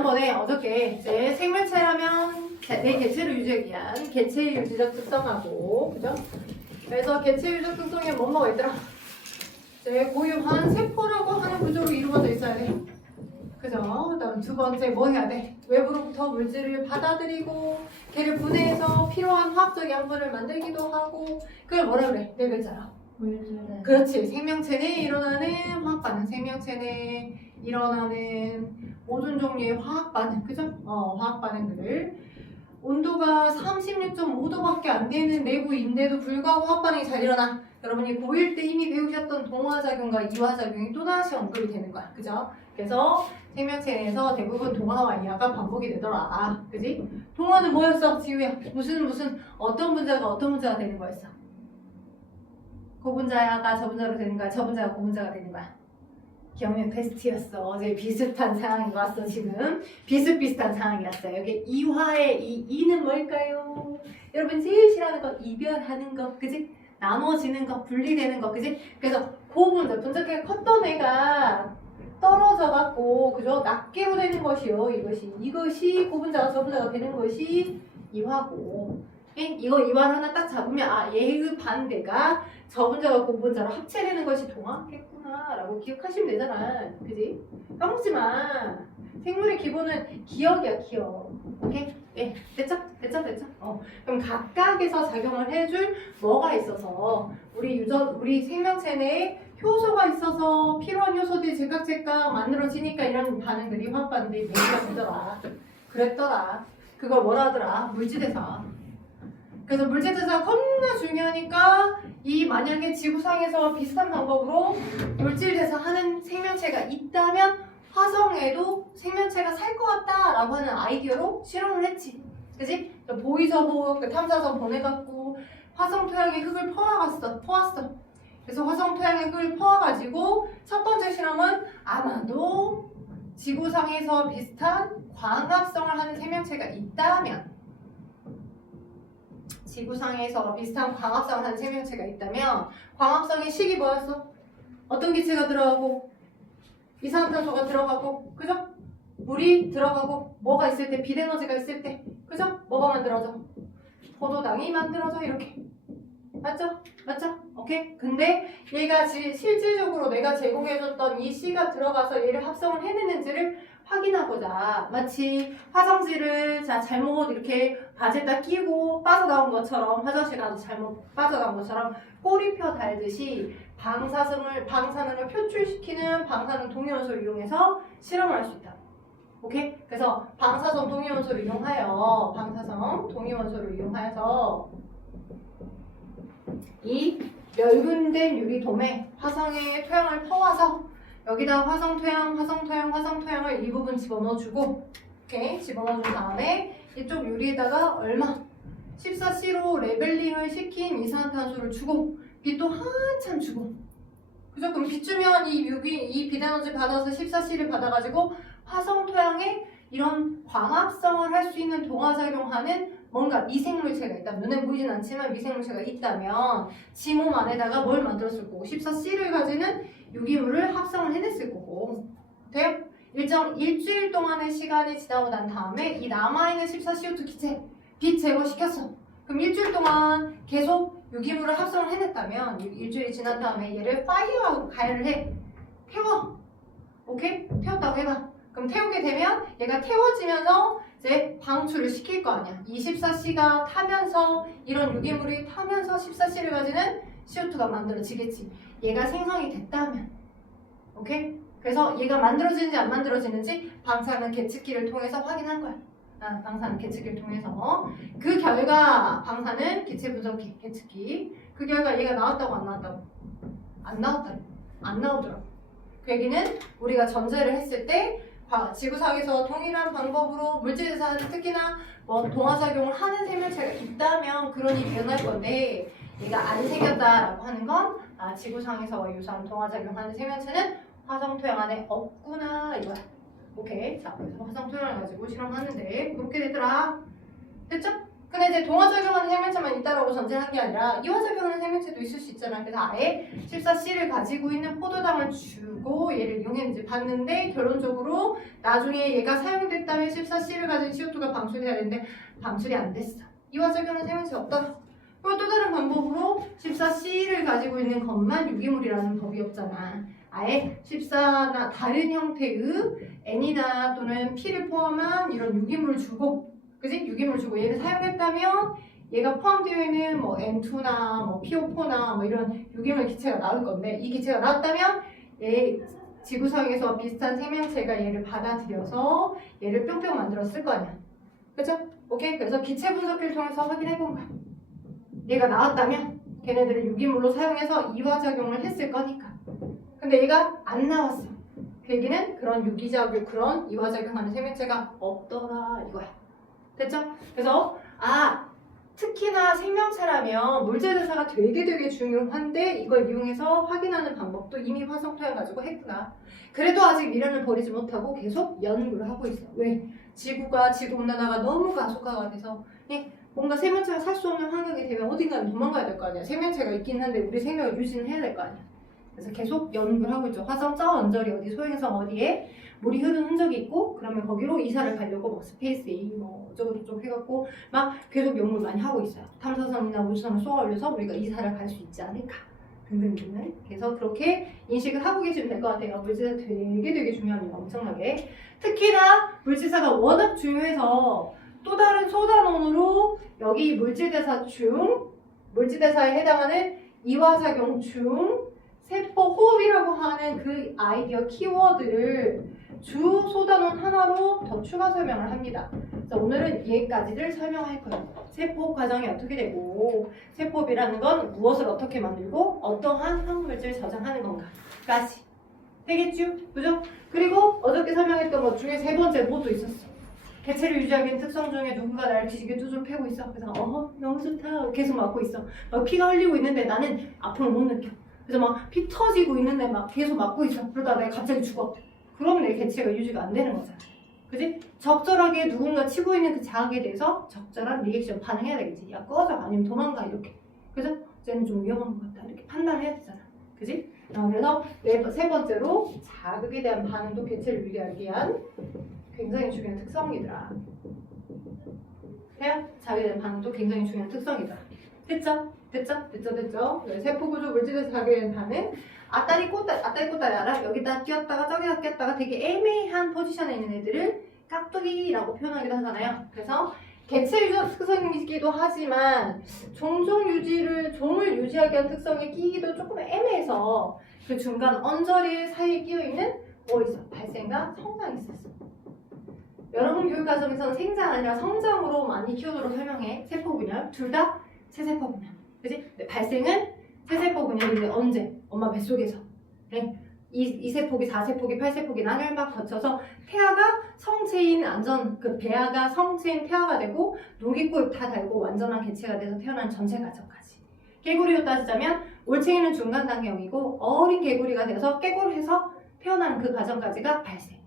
지난번에 어저께 이제 생물체라면 내 개체를 유지하기 위한 개체의 유지적 특성하고, 그죠? 그래서 개체 유지적 특성에 뭐가 있더라? 이제 고유한 세포라고 하는 구조로 이루어져 있어야 돼. 그죠? 그다음 두 번째 뭐 해야 돼? 외부로부터 물질을 받아들이고 걔를 분해해서 필요한 화학적 양분을 만들기도 하고, 그걸 뭐라 그래? 네 글자로. 물질은 그렇지. 생명체 내에 일어나는 화학 반응, 생명체 내에 일어나는 모든 종류의 화학 반응, 그죠? 화학 반응들을 온도가 36.5도밖에 안 되는 내부인데도 불구하고 화학 반응이 잘 일어나. 여러분이 고1 때 이미 배우셨던 동화작용과 이화작용이 또다시 언급이 되는 거야. 그죠? 그래서 생명체 내에서 대부분 동화와 이화가 반복이 되더라. 그지? 동화는 뭐였어? 지우야. 무슨 어떤 분자가 어떤 분자가 되는 거였어? 고분자가 저분자로 되는 거야? 저분자가 고분자가 되는 거야? 기억력 테스트였어. 어제 비슷한 상황이 왔어. 지금 비슷비슷한 상황이었어요. 여기 이화의 이 이는 뭘까요? 여러분 제일 싫어하는 거 이별하는 거, 그지? 나눠지는 거, 분리되는 거, 그지? 그래서 고분자, 분자가 컸던 애가 떨어져갖고, 그죠? 낱개로 되는 것이요. 이것이 고분자가 저분자가 되는 것이 이화고. 이거 이완 하나 딱 잡으면 얘의 반대가 저분자가 고분자로 합체되는 것이 동화겠구나 라고 기억하시면 되잖아. 그지? 까먹지 마. 생물의 기본은 기억이야, 기억. 오케이? 네, 됐죠? 그럼 각각에서 작용을 해줄 뭐가 있어서 우리 생명체 내에 효소가 있어서 필요한 효소들이 제각제각 만들어지니까 이런 반응들이 화학 반응들이 매겨지더라. 그랬더라. 그걸 뭐라 하더라? 물질대사. 그래서 물질대사가 겁나 중요하니까 만약에 지구상에서 비슷한 방법으로 물질대사하는 생명체가 있다면 화성에도 생명체가 살 것 같다라고 하는 아이디어로 실험을 했지. 그지? 보이저호 탐사선 보내갖고 화성 토양에 흙을 퍼왔어. 그래서 화성 토양에 흙을 퍼와가지고 첫 번째 실험은 아마도 지구상에서 비슷한 광합성을 하는 생명체가 있다면, 지구상에서 비슷한 광합성을 하는 생명체가 있다면 광합성의 식이 뭐였어? 어떤 기체가 들어가고 이산화탄소가 들어가고, 그죠? 물이 들어가고, 뭐가 있을 때, 빛에너지가 있을 때, 그죠? 뭐가 만들어져? 포도당이 만들어져. 이렇게. 맞죠? 오케이? 근데 얘가 실질적으로 내가 제공해줬던 이 C가 들어가서 얘를 합성을 해내는지를 확인하고자, 마치 화장지를 잘못 이렇게 바지에다 끼고 빠져나온 것처럼, 화장실 가서 잘못 빠져나온 것처럼 꼬리표 달듯이 방사능을 표출시키는 방사능 동위원소를 이용해서 실험을 할 수 있다. 오케이? 그래서 방사성 동위원소를 이용하여서 이 멸균된 유리돔에 화성의 토양을 퍼와서 여기다 화성토양을 이 부분 집어넣어주고, 오케이? 집어넣어준 다음에 이쪽 유리에다가 얼마? 14C로 레벨링을 시킨 이산화탄소를 주고 빛도 한참 주고, 그죠? 그럼 빛 주면 이 빛에너지 받아서 14C를 받아가지고 화성토양에 이런 광합성을 할 수 있는 동화작용하는 뭔가 미생물체가 있다. 눈에 보이진 않지만 미생물체가 있다면 지몸 안에다가 뭘 만들었을 거고 14C를 가지는 유기물을 합성을 해냈을 거고. 돼요? 일주일 동안의 시간이 지나고 난 다음에 이 남아있는 14CO2 기체 빛 제거시켰어. 그럼 일주일 동안 계속 유기물을 합성을 해냈다면 일주일이 지난 다음에 얘를 파이어하고 가열을 해. 태워. 오케이? 태웠다고 해봐. 그럼 태우게 되면 얘가 태워지면서 이제 방출을 시킬 거 아니야. 24C가 타면서 이런 유기물이 타면서 14C를 가지는 CO2가 만들어지겠지. 얘가 생성이 됐다면. 오케이? 그래서 얘가 만들어지는지 안 만들어지는지 방사능 계측기를 통해서 확인한 거야. 방사능 계측기를 통해서. 그 결과 방사능 기체 분석기 계측기. 그 결과 얘가 나왔다고 안 나왔다고? 안 나오더라고. 그 얘기는 우리가 전제를 했을 때 지구상에서 동일한 방법으로 물질대사, 특히나 동화작용을 하는 생명체가 있다면 그런 일이 일어날 건데, 얘가 안 생겼다라고 하는 건 지구상에서 유사한 동화작용하는 생명체는 화성토양 안에 없구나 이거야. 오케이? 자, 그래서 화성토양을 가지고 실험하는데 그렇게 되더라. 됐죠? 근데 이제 동화작용하는 생명체만 있다라고 전제한 게 아니라 이화작용하는 생명체도 있을 수 있잖아. 그래서 아예 14C를 가지고 있는 포도당을 주고 주고 얘를 이용했는지 봤는데 결론적으로 나중에 얘가 사용됐다면 14C를 가진 CO2가 방출돼야 되는데 방출이 안 됐어. 이화작용은 생명체가 없다. 그리고 또 다른 방법으로 14C를 가지고 있는 것만 유기물이라는 법이 없잖아. 아예 14나 다른 형태의 N이나 또는 P를 포함한 이런 유기물을 주고, 그지? 유기물을 주고 얘를 사용했다면 얘가 포함되어 있는 뭐 N2나 뭐 PO4나 뭐 이런 유기물 기체가 나올 건데, 이 기체가 나왔다면 얘 지구상에서 비슷한 생명체가 얘를 받아들여서 얘를 뿅뿅 만들었을 거 아니야. 그죠? 오케이? 그래서 기체 분석기를 통해서 확인해 본 거야. 얘가 나왔다면 걔네들을 유기물로 사용해서 이화작용을 했을 거니까. 근데 얘가 안 나왔어. 그 얘기는 그런 유기작용, 그런 이화작용하는 생명체가 없더라 이거야. 됐죠? 그래서 특히나 생명체라면 물질대사가 되게 중요한데 이걸 이용해서 확인하는 방법도 이미 화성토양 가지고 했구나. 그래도 아직 미련을 버리지 못하고 계속 연구를 하고 있어. 왜? 지구온난화가 너무 가속화가 돼서 뭔가 생명체가 살 수 없는 환경이 되면 어딘가는 도망가야 될 거 아니야. 생명체가 있긴 한데 우리 생명을 유지는 해야 될 거 아니야. 그래서 계속 연구를 하고 있죠. 화성 저 언저리 어디 소행성 어디에 물이 흐르는 흔적이 있고 그러면 거기로 이사를 가려고 뭐 스페이스 A 뭐 어쩌고저쩌고 해갖고 막 계속 연구를 많이 하고 있어요. 탐사선이나 우주선을 쏘아 올려서 우리가 이사를 갈 수 있지 않을까 등등등등. 그래서 그렇게 인식을 하고 계시면 될 것 같아요. 물질사 되게 중요합니다. 엄청나게. 특히나 물질사가 워낙 중요해서 또 다른 소단원으로 여기 물질대사에 해당하는 이화작용 중 세포 호흡이라고 하는 그 아이디어 키워드를 주 소단원 하나로 더 추가 설명을 합니다. 그래서 오늘은 얘까지를 설명할 거예요. 세포 과정이 어떻게 되고 세포비라는 건 무엇을 어떻게 만들고 어떠한 화학물질을 저장하는 건가까지 되겠죠? 그죠? 그리고 어저께 설명했던 것 중에 세 번째 뭐도 있었어. 개체를 유지하기 위한 특성 중에 누군가 나를 뒤지게 뚜둥 패고 있어. 그래서 너무 좋다 계속 맞고 있어. 막 피가 흘리고 있는데 나는 아픔을 못 느껴. 그래서 막 피 터지고 있는데 막 계속 맞고 있어. 그러다 내가 갑자기 죽어. 그럼 내 개체가 유지가 안 되는 거잖아. 그지? 적절하게 누군가 치고 있는 그 자극에 대해서 적절한 리액션 반응해야 되겠지. 야 꺼져 아니면 도망가 이렇게. 그죠? 쟤는 좀 위험한 것 같다 이렇게 판단해야 되잖아. 그지? 그래서 세 번째로 자극에 대한 반응도 개체를 유지하기 위한 굉장히 중요한 특성이더라. 자극에 대한 반응도 굉장히 중요한 특성이더라. 됐죠? 세포구조 물질에서 자극에 대한 반응. 아따리 꼬따리 알아? 여기다 끼었다가 저기다 끼었다가 되게 애매한 포지션에 있는 애들을 깍두기라고 표현하기도 하잖아요. 그래서 개체 유전 특성이기도 하지만 종을 유지하기 위한 특성에 끼기도 조금 애매해서 그 중간 언저리 사이에 끼어있는 뭐 있어? 발생과 성장이 있었어. 여러분 교육과정에서는 생장 아니라 성장으로 많이 키워드로 설명해. 세포 분열, 둘 다 세세포 분열. 그치? 발생은 세세포 분열인데 언제? 엄마 뱃속에서. 네? 2세포기, 4세포기, 8세포기 난을 막 거쳐서 태아가 성체인 배아가 성체인 태아가 되고 농기골 다 달고 완전한 개체가 돼서 태어난 전체 과정까지. 깨구리로 따지자면 올챙이는 중간 단계형이고 어린 개구리가 돼서 깨구리해서 태어난 그 과정까지가 발생.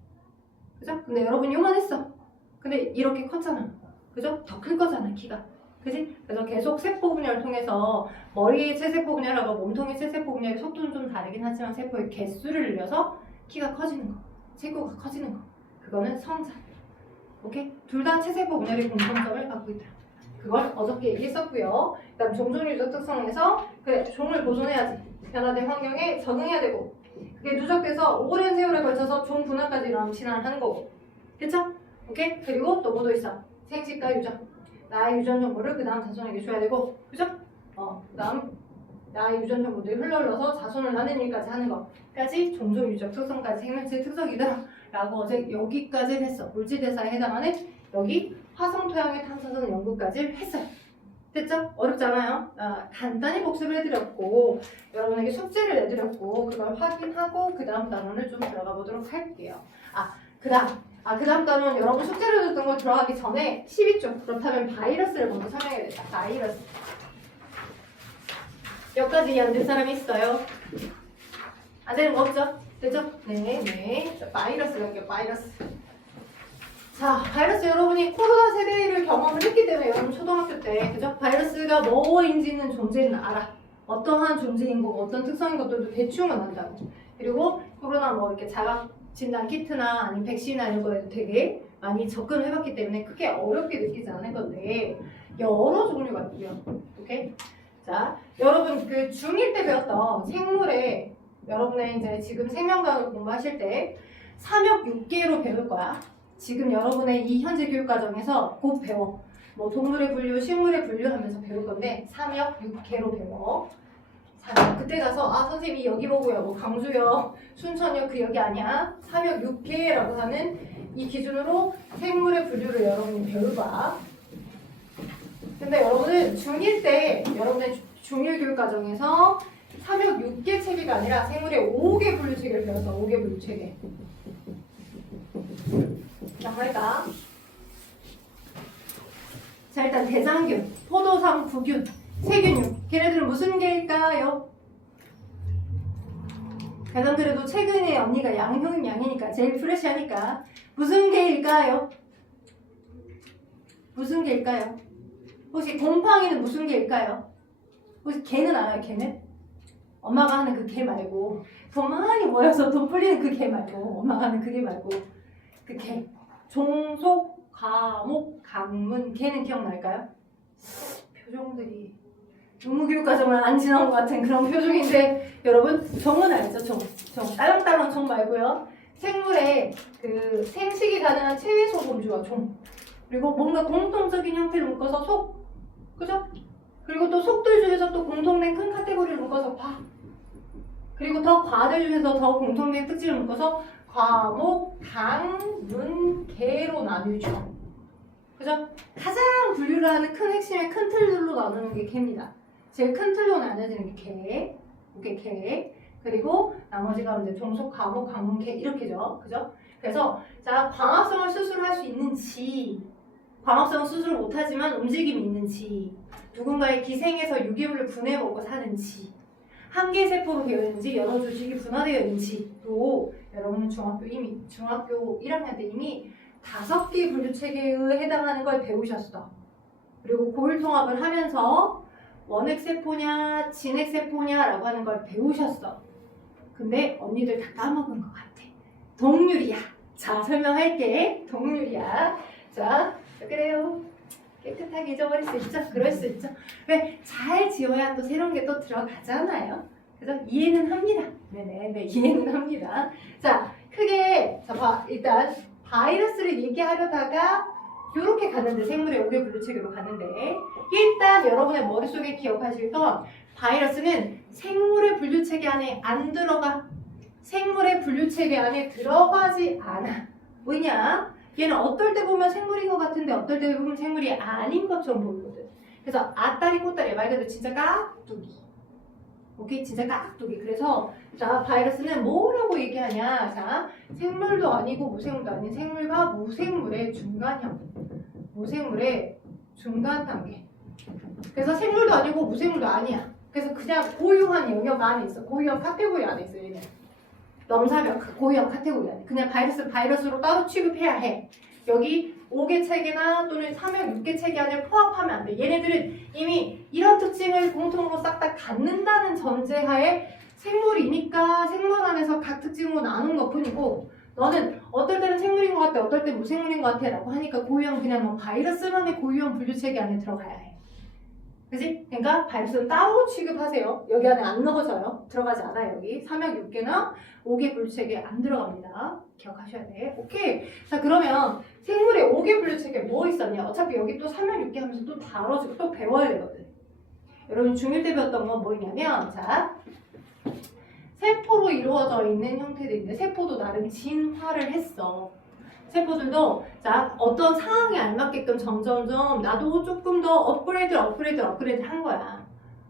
그죠? 근데 여러분이 요만했어. 근데 이렇게 컸잖아. 그죠? 더 클 거잖아, 키가. 그지? 그래서 계속 세포 분열을 통해서 머리의 세세포 분열하고 몸통의 세세포 분열의 속도는 좀 다르긴 하지만 세포의 개수를 늘려서 키가 커지는 거, 체구가 커지는 거. 그거는 성장. 오케이? 둘 다 체세포 분열의 공통점을 갖고 있다. 그걸 어저께 얘기했었고요. 그다음 종종유적 특성에서 그래, 종을 보존해야지. 변화된 환경에 적응해야 되고 그게 누적돼서 오랜 세월에 걸쳐서 종 분화까지 진화를 하는 거고. 됐죠? 오케이? 그리고 또 뭐도 있어? 생식과 유전. 나의 유전 정보를 그 다음 자손에게 줘야 되고, 그죠? 그 다음 나의 유전 정보들이 흘러서 자손을 낳는 일까지 하는 것까지 종종 유적 특성까지 생명체의 특성이다 라고 어제 여기까지 했어. 물질대사에 해당하는 여기 화성 토양의 탐사선 연구까지 했어요. 됐죠? 어렵지 않아요? 간단히 복습을 해드렸고 여러분에게 숙제를 내드렸고 그걸 확인하고 그 다음 단원을 좀 들어가 보도록 할게요. 그 다음 단원 여러분 숙제를 줬던 거 들어가기 전에 12쪽 그렇다면 바이러스를 먼저 설명해야겠다. 바이러스 여기까지 이해 안 된 사람이 있어요? 안 되는 거 없죠? 됐죠? 네. 자, 바이러스 갈게요. 자, 바이러스 여러분이 코로나 세대를 경험을 했기 때문에 여러분 초등학교 때 그죠? 바이러스가 뭐인지는 존재는 알아. 어떠한 존재인 거고 어떤 특성인 것들도 대충은 안다고. 그리고 코로나 뭐 이렇게 자가 진단 키트나 아니면 백신이나 이런 거에도 되게 많이 접근을 해봤기 때문에 크게 어렵게 느끼지 않을 건데 여러 종류가 있고요. 오케이? 자, 여러분 그 중1 때 배웠던 생물의 여러분의 이제 지금 생명과학을 공부하실 때 3역 6개로 배울 거야. 지금 여러분의 이 현재 교육 과정에서 곧 배워. 뭐 동물의 분류, 식물의 분류 하면서 배울 건데 3역 6개로 배워. 자, 그때 가서 아 선생님이 여기 보고요. 뭐 강주역, 순천역 그 역이 아니야. 3역 6개라고 하는 이 기준으로 생물의 분류를 여러분이 배울 거야. 근데 여러분은 중1 때 여러분의 중1 교육 과정에서 3역 6개 체계가 아니라 생물의 5개 분류 체계를 배웠어. 5개 분류 체계. 양말까? 자, 일단 대장균, 포도상, 구균, 세균류. 걔네들은 무슨 개일까요? 가장 그래도 최근에 언니가 양이니까 제일 프레시하니까 무슨 개일까요? 무슨 개일까요? 혹시 곰팡이는 무슨 개일까요? 혹시 개는 알아요? 개는? 엄마가 하는 그 개 말고 돈 많이 모여서 돈 불리는 그 개 말고 엄마가 하는 그 개 말고 그 개. 종속, 과목, 강문, 개는 기억날까요? 표정들이 의무교육 과정을 안 지나온 것 같은 그런 표정인데 여러분 종은 알죠? 종 딸랑딸랑 종 말고요. 생물의 그 생식이 가능한 최소 범주가 종. 그리고 뭔가 공통적인 형태를 묶어서 속, 그죠? 그리고 또 속들 중에서 또 공통된 큰 카테고리를 묶어서 과. 그리고 더 과들 중에서 더 공통된 특징을 묶어서 과목, 강, 문, 개로 나누죠. 그죠? 가장 분류를 하는 큰 핵심의 큰 틀로 나누는 게 개입니다. 제일 큰 틀로 나눠지는 게 개, 오케이, 개. 그리고 나머지가 이제 종속, 과목, 강문, 개 이렇게죠. 그죠? 그래서 자, 광합성을 스스로 할 수 있는지, 광합성은 스스로 못하지만 움직임이 있는지, 누군가의 기생에서 유기물을 분해 먹고 사는지, 한 개 세포로 되어 있는지 여러 조직이 분화되어 있는지도 여러분은 중학교 1학년 때 이미 5개 분류 체계에 해당하는 걸 배우셨어. 그리고 고율 통합을 하면서 원핵 세포냐 진핵 세포냐라고 하는 걸 배우셨어. 근데 언니들 다 까먹은 것 같아. 동률이야. 자, 설명할게. 동률이야. 자, 그래요. 깨끗하게 잊어버릴 수 있죠? 그럴 수 있죠. 왜? 잘 지어야 또 새로운 게 또 들어가잖아요. 그래서 이해는 합니다. 네네, 이해는 합니다. 자, 크게 일단 바이러스를 얘기하려다가 이렇게 갔는데 생물의 5개 분류 체계로 갔는데 일단 여러분의 머릿속에 기억하실 건 바이러스는 생물의 분류 체계 안에 안 들어가. 생물의 분류 체계 안에 들어가지 않아. 뭐냐? 얘는 어떨 때 보면 생물인 것 같은데 어떨 때 보면 생물이 아닌 것처럼 보이거든. 그래서 아따리 꼬따리 말 그대로 진짜 깍두기. 오케이? 진짜 깍두기. 그래서 자, 바이러스는 뭐라고 얘기하냐? 자, 생물도 아니고 무생물도 아닌 생물과 무생물의 중간형. 무생물의 중간 단계. 그래서 생물도 아니고 무생물도 아니야. 그래서 그냥 고유한 영역 안에 있어. 고유한 카테고리 안에 있어, 얘는. 넘사벽 고유한 카테고리 안에. 그냥 바이러스로 따로 취급해야 해. 여기 5개 체계나 또는 3역 6개 체계 안에 포함하면 안 돼. 얘네들은 이미 이런 특징을 공통으로 싹 다 갖는다는 전제하에 생물이니까 생물 안에서 각 특징으로 나눈 것 뿐이고 너는 어떨 때는 생물인 것 같아, 어떨 때 무생물인 것 같아 라고 하니까 고유한 그냥 뭐 바이러스만의 고유한 분류 체계 안에 들어가야 해. 그지? 그러니까 바이러스는 따로 취급하세요. 여기 안에 안 넣어져요. 들어가지 않아요. 여기 3역 6개나 5개 분류체계 안 들어갑니다. 기억하셔야 돼. 오케이. 자, 그러면 생물의 5개 분류체계 뭐 있었냐? 어차피 여기 또 3역 6개 하면서 또 다뤄지고 또 배워야 되거든. 여러분 중1 때 배웠던 건 뭐냐면 자, 세포로 이루어져 있는 형태들인데 세포도 나름 진화를 했어. 세포들도 자, 어떤 상황에 알맞게끔 점점점 나도 조금 더 업그레이드 한 거야.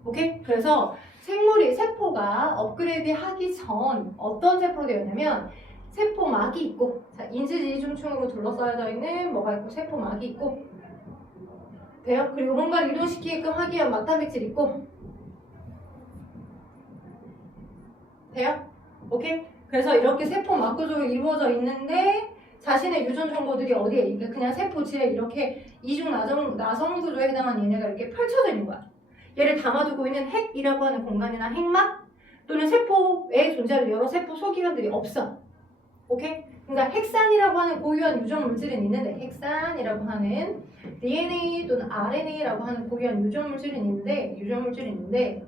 오케이? 그래서 세포가 업그레이드 하기 전 어떤 세포로 되어 있냐면 세포막이 있고 자, 인지지중충으로 둘러싸여져 있는 뭐가 있고 세포막이 있고 돼요? 그리고 뭔가를 이동시키게끔 하기 위한 막단백질 있고 돼요? 오케이? 그래서 이렇게 세포막 구조로 이루어져 있는데 자신의 유전 정보들이 어디에 있게 그냥 세포지에 이렇게 이중 나성 구조에 해당하는 얘네가 이렇게 펼쳐져 있는 거야. 얘를 담아두고 있는 핵이라고 하는 공간이나 핵막 또는 세포에 존재하는 여러 세포 소기관들이 없어. 오케이? 그러니까 핵산이라고 하는 고유한 유전 물질은 있는데, 핵산이라고 하는 DNA 또는 RNA라고 하는 고유한 유전 물질은 있는데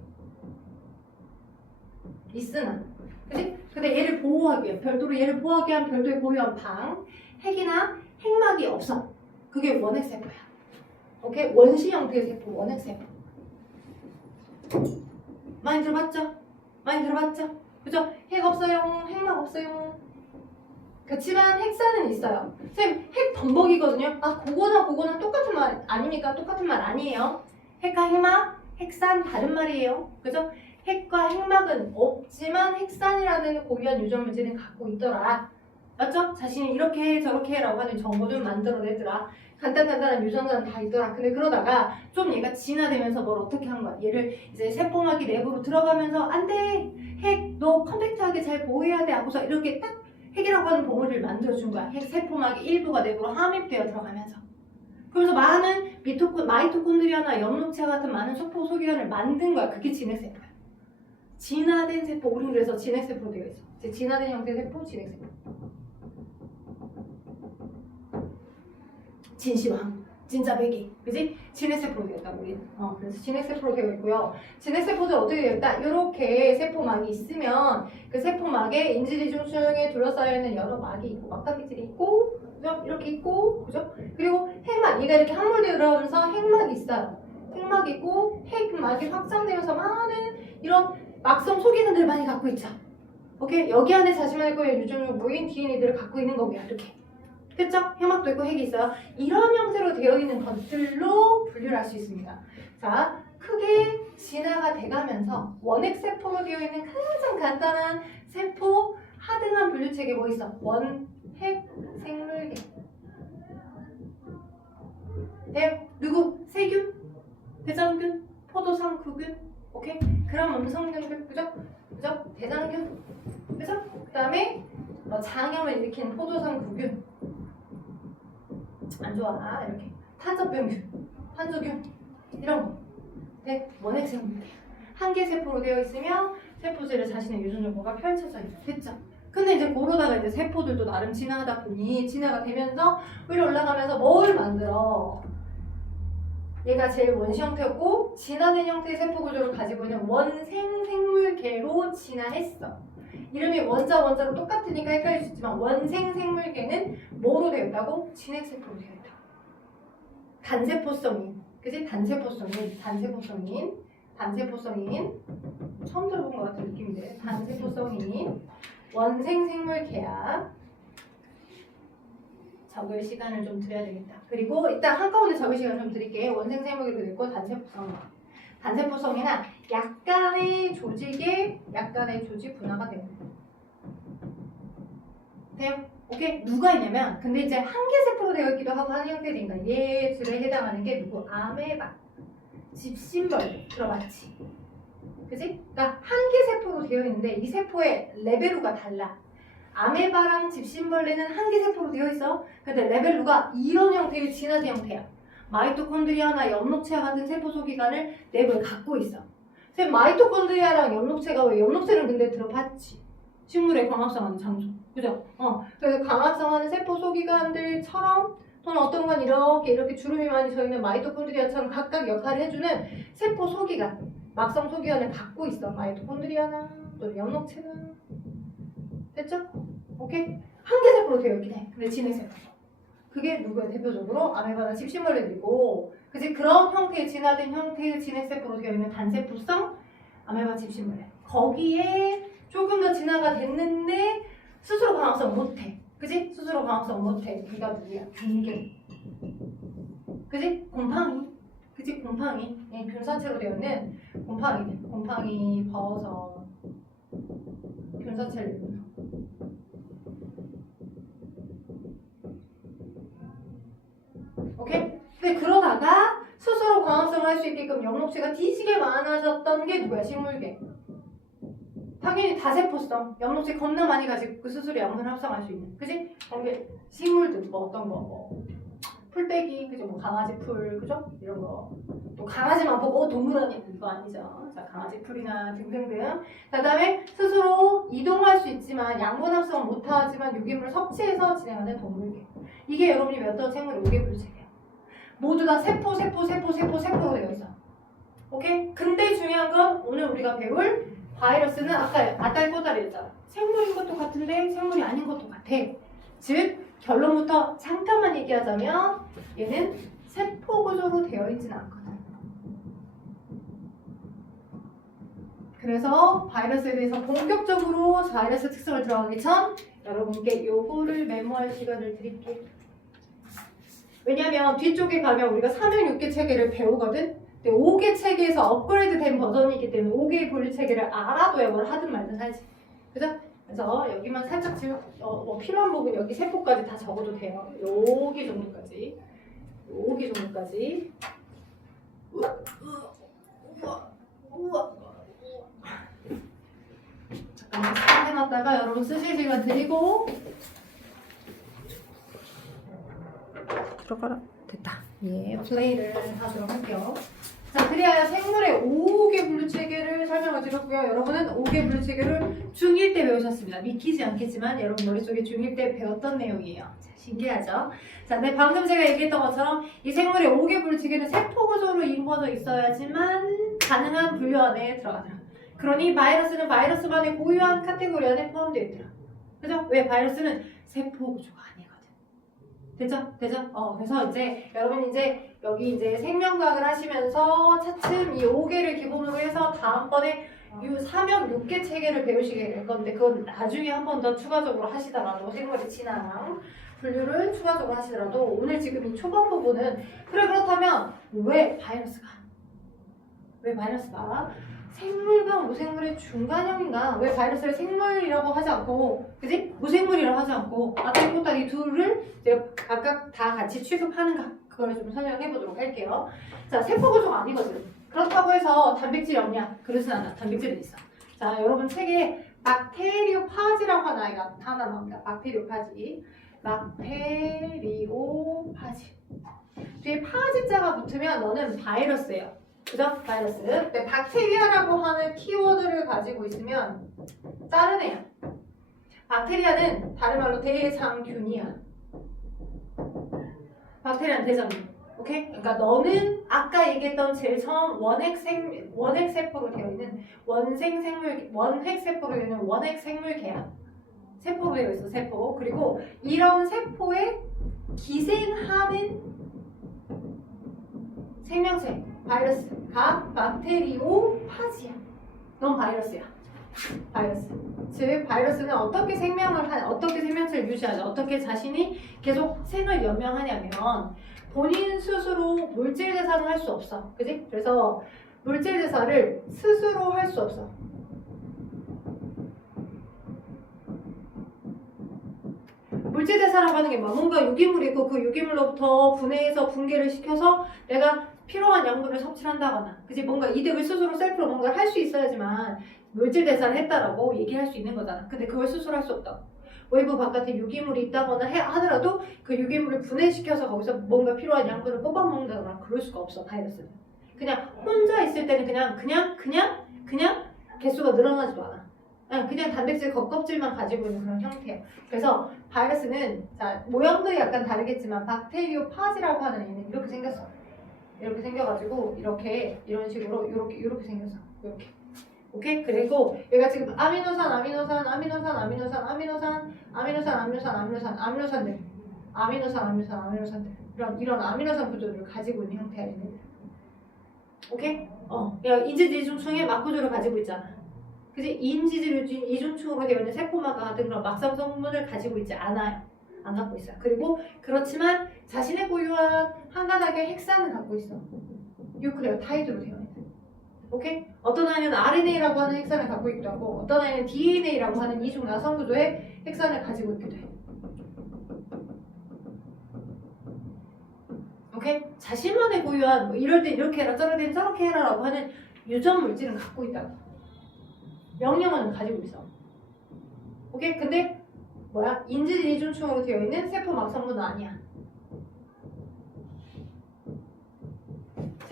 있으나, 그치? 근데 얘를 보호하기 위해, 별도로 얘를 보호하기 위한 별도의 고유한 방, 핵이나 핵막이 없어. 그게 원핵세포야. 오케이? 원시 형태의 세포, 원핵세포. 많이 들어봤죠? 그죠? 핵 없어요. 핵막 없어요. 그렇지만 핵산은 있어요. 선생님, 핵 범벅이거든요. 아, 그거나 똑같은 말 아닙니까? 똑같은 말 아니에요. 핵과 핵막, 핵산 다른 말이에요. 그죠? 핵과 핵막은 없지만 핵산이라는 고유한 유전 물질은 갖고 있더라. 맞죠? 자신이 이렇게 저렇게 라고 하는 정보를 만들어내더라. 간단한 유전자는 다 있더라. 근데 그러다가 좀 얘가 진화되면서 뭘 어떻게 한 거야? 얘를 이제 세포막이 내부로 들어가면서 안 돼! 핵, 너 컴팩트하게 잘 보호해야 돼 하고서 이렇게 딱 핵이라고 하는 봉우리를 만들어준 거야. 핵 세포막의 일부가 내부로 함입되어 들어가면서. 그래서 많은 마이토콘드리아나 엽록체 같은 많은 세포 소기관을 만든 거야. 그게 진핵세포야. 진화된 세포, 우린 그래서 진핵세포로 되어 있어. 이제 진화된 형태의 세포, 진핵세포. 진시황, 진짜 배기, 그지? 진핵세포로 되어 있다, 우린. 그래서 진핵세포로 되어 있고요. 진핵세포들 어떻게 되어 있다? 이렇게 세포막이 있으면 그 세포막에 인지리 중층에 둘러싸여 있는 여러 막이 있고, 막단기질이 있고, 그죠? 이렇게 있고, 그죠? 그리고 핵막, 얘가 이렇게 함몰되어 들어가면서 핵막이 있어요. 핵막이 있고, 핵막이 확장되면서 많은 이런 막성 소기관들을 많이 갖고 있죠. 오케이? 여기 안에 자신만의 거의 유전적 무인 DNA들을 갖고 있는 거고요, 이렇게. 그쵸? 핵막도 있고 핵이 있어요. 이런 형태로 되어 있는 것들로 분류를 할 수 있습니다. 자, 크게 진화가 돼가면서 원핵세포로 되어 있는 가장 간단한 세포 하등한 분류체계 뭐 있어? 원핵 생물계. 네, 누구? 세균, 대장균, 포도상구균, 오케이? 그럼 음성균, 그죠? 대장균, 그죠? 그 다음에 장염을 일으키는 포도상구균. 안 좋아. 이렇게 탄저병균, 환조균 이런 거. 네, 원핵생물계. 한개 세포로 되어 있으며 세포질에 자신의 유전 정보가 펼쳐져 있어. 됐죠? 근데 이제 그러다가 이제 세포들도 나름 진화하다 보니 진화가 되면서 위로 올라가면서 뭘 만들어? 얘가 제일 원시 형태였고 진화된 형태의 세포 구조를 가지고 있는 원생생물계로 진화했어. 이름이 원자로 똑같으니까 헷갈릴 수 있지만 원생생물계는 뭐로 되어 있다고? 진핵세포로 되어 있다. 단세포성인, 그치? 단세포성인 처음 들어본 것 같은 느낌인데 단세포성인 원생생물계야. 적을 시간을 좀 드려야 되겠다. 그리고 일단 한꺼번에 적을 시간 좀 드릴게요. 원생생물계도 있고 단세포성이나 약간의 조직 분화가 됩니다. 돼요? 오케이? 누가 있냐면 근데 이제 한개 세포로 되어 있기도 하고 하는 형태들인가 얘들에 해당하는 게 누구? 아메바, 집신벌레 들어봤지? 그치? 그러니까 한개 세포로 되어 있는데 이 세포의 레벨루가 달라. 아메바랑 집신벌레는 한개 세포로 되어 있어. 근데 레벨루가 이런 형태의 진화된 형태야. 마이토콘드리아나 엽록체와 같은 세포 소기관을 내부에 갖고 있어. 선생님, 마이토콘드리아랑 엽록체가 왜? 엽록체는 근데 들어봤지? 식물의 광합성하는 장소. 그죠? 그래서 광합성하는 세포 소기관들처럼 또는 어떤 건 이렇게 주름이 많이 져 있는 마이토콘드리아처럼 각각 역할을 해주는 세포 소기관, 막성 소기관을 갖고 있어. 마이토콘드리아나 또는 엽록체는. 됐죠? 오케이? 한개 세포로 되어 있긴 해. 근데 진핵세포. 그게 누구야? 대표적으로 아메바나 집신벌레들이고, 그치? 그런 형태의 진화된 형태의 진핵세포로 되어 있는 단세포성 아메바 집신벌레. 거기에 조금 더 진화가 됐는데 스스로 광합성 못해. 그치? 스스로 광합성 못해. 걔가 누구야? 균균. 그치? 곰팡이. 그치? 곰팡이. 균사체로 되어 있는 곰팡이, 버섯, 균사체를 이루는. 오케이? 근데 그러다가 스스로 광합성을 할 수 있게끔 엽록체가 뒤지게 많아졌던 게 누구야? 식물계. 당연히 다세포성. 엽록체 겁나 많이 가지고 그 스스로 양분을 합성할 수 있는. 그치? 식물들, 어떤 거, 풀떼 풀떼기, 그죠? 뭐 강아지 풀, 그죠? 이런 거. 또 강아지만 보고 동물원이 이거 아니죠. 자, 강아지 풀이나 등등등. 자, 그다음에 스스로 이동할 수 있지만 양분 합성 못하지만 유기물을 섭취해서 진행하는 동물계. 이게 여러분이 배웠던 생물 5개 체계야. 모두 다 세포로 되어 있어. 오케이? 근데 중요한 건 오늘 우리가 배울 바이러스는 아까 아딸 꼬다리 했잖아. 생물인 것도 같은데 생물이 아닌 것도 같아. 즉 결론부터 잠깐만 얘기하자면 얘는 세포 구조로 되어 있지는 않거든. 그래서 바이러스에 대해서 본격적으로 바이러스 특성을 들어가기 전 여러분께 요거를 메모할 시간을 드릴게요. 왜냐면 뒤쪽에 가면 우리가 3일 6개 체계를 배우거든. 근데 5개 체계에서 업그레이드 된 버전이기 때문에 5개의 분류 체계를 알아둬야 뭘 하든 말든 하지. 그죠? 그래서 여기만 살짝 뭐 필요한 부분 여기 세포까지 다 적어도 돼요. 여기 정도까지. 여기 정도까지. 우와. 잠깐만 스캔 해놨다가 여러분 쓰실 시간 드리고 들어가라. 됐다. 예, 플레이를 하도록 할게요. 자, 그래야 생물의 5개 분류 체계를 설명을 드렸고요. 여러분은 5개 분류 체계를 중1 때 배우셨습니다. 믿기지 않겠지만 여러분 머릿속에 중1 때 배웠던 내용이에요. 자, 신기하죠? 자, 근데 방금 제가 얘기했던 것처럼 이 생물의 5개 분류 체계는 세포 구조로 이루어져 있어야지만 가능한 분류 안에 들어가더라. 그러니 바이러스는 바이러스만의 고유한 카테고리 안에 포함되어 있더라. 그죠? 왜? 바이러스는 세포 구조가 아니거든. 되죠? 그래서 이제 여러분 이제 여기 이제 생명과학을 하시면서 차츰 이 5개를 기본으로 해서 다음번에 3형 6개 체계를 배우시게 될 건데 그건 나중에 한 번 더 추가적으로 하시더라도 생물의 진화랑 분류를 추가적으로 하시더라도 오늘 지금 이 초반 부분은 그래 그렇다면 왜 바이러스가 생물과 무생물의 중간형인가? 왜 바이러스를 생물이라고 하지 않고, 그지? 무생물이라고 하지 않고, 아까 보다 이 둘을 이제 각각 다 같이 취급하는가? 그걸 좀 설명해 보도록 할게요. 자, 세포 구조가 아니거든. 그렇다고 해서 단백질이 없냐? 그러진 않아. 단백질은 있어. 자, 여러분 책에 박테리오파지라고 하는 아이가 하나 나옵니다. 박테리오파지. 뒤에 파지자가 붙으면 너는 바이러스예요. 그죠? 바이러스. 근데 박테리아라고 하는 키워드를 가지고 있으면 다른 애야. 박테리아는 다른 말로 대장균이야. 박테리아는 대장균. 오케이? 그러니까 너는 아까 얘기했던 제일 처음 원핵세포로 되어 있는 원핵세포로 되어 있는 원핵생물계야. 세포로 되어 있어, 세포. 그리고 이런 세포에 기생하는 생명체, 바이러스가 박테리오파지야. 넌 바이러스야. 바이러스. 즉 바이러스는 어떻게 생명체를 유지하냐, 어떻게 자신이 계속 생을 연명하냐면 본인 스스로 물질 대사를 할 수 없어. 그지? 그래서 물질 대사를 스스로 할 수 없어. 물질 대사라고 하는 게 뭔가 유기물이 있고 그 유기물로부터 분해해서 분解시켜서 내가 필요한 양분을 섭취한다거나, 그지? 뭔가 이득을 스스로 셀프로 뭔가를 할 수 있어야지만 물질 대사를 했다라고 얘기할 수 있는 거잖아. 근데 그걸 스스로 할 수 없다. 외부 바깥에 유기물이 있다거나 하더라도 그 유기물을 분해시켜서 거기서 뭔가 필요한 양분을 뽑아먹는다거나 그럴 수가 없어, 바이러스는. 그냥 혼자 있을 때는 그냥 개수가 늘어나지도 않아. 그냥 단백질 겉껍질만 가지고 있는 그런 형태예요. 그래서 바이러스는 자 모양도 약간 다르겠지만 박테리오파지라고 하는 애는 이렇게 생겼어. 이렇게 생겨가지고 이런 식으로 이렇게 생겼어. 이렇게. 오케이? 그리고 얘가 지금 아미노산들 이런 아미노산 구조를 가지고 있는 형태야 얘는. 오케이? 얘가 인지질 이중충의 막구조를 가지고 있잖아. 그지? 인지질 이중충으로 되어 있는 세포막 같은 그런 막상 성분을 가지고 있지 않아요. 안 갖고 있어요. 그리고 그렇지만 자신의 고유한 한 가닥의 핵산을 갖고 있어. 뉴클레오타이드로 되어 있는. 오케이? 어떤 아이는 RNA라고 하는 핵산을 갖고 있기도 하고 어떤 아이는 DNA라고 하는 이중 나선 구조의 핵산을 가지고 있기도 해. 오케이? 자신만의 고유한 뭐 이럴 때 이렇게 해라 저럴 땐 저렇게 해라라고 하는 유전 물질은 갖고 있다고. 명령어는 가지고 있어. 오케이? 근데 인지질 이중충으로 되어 있는 세포 막성분은 아니야.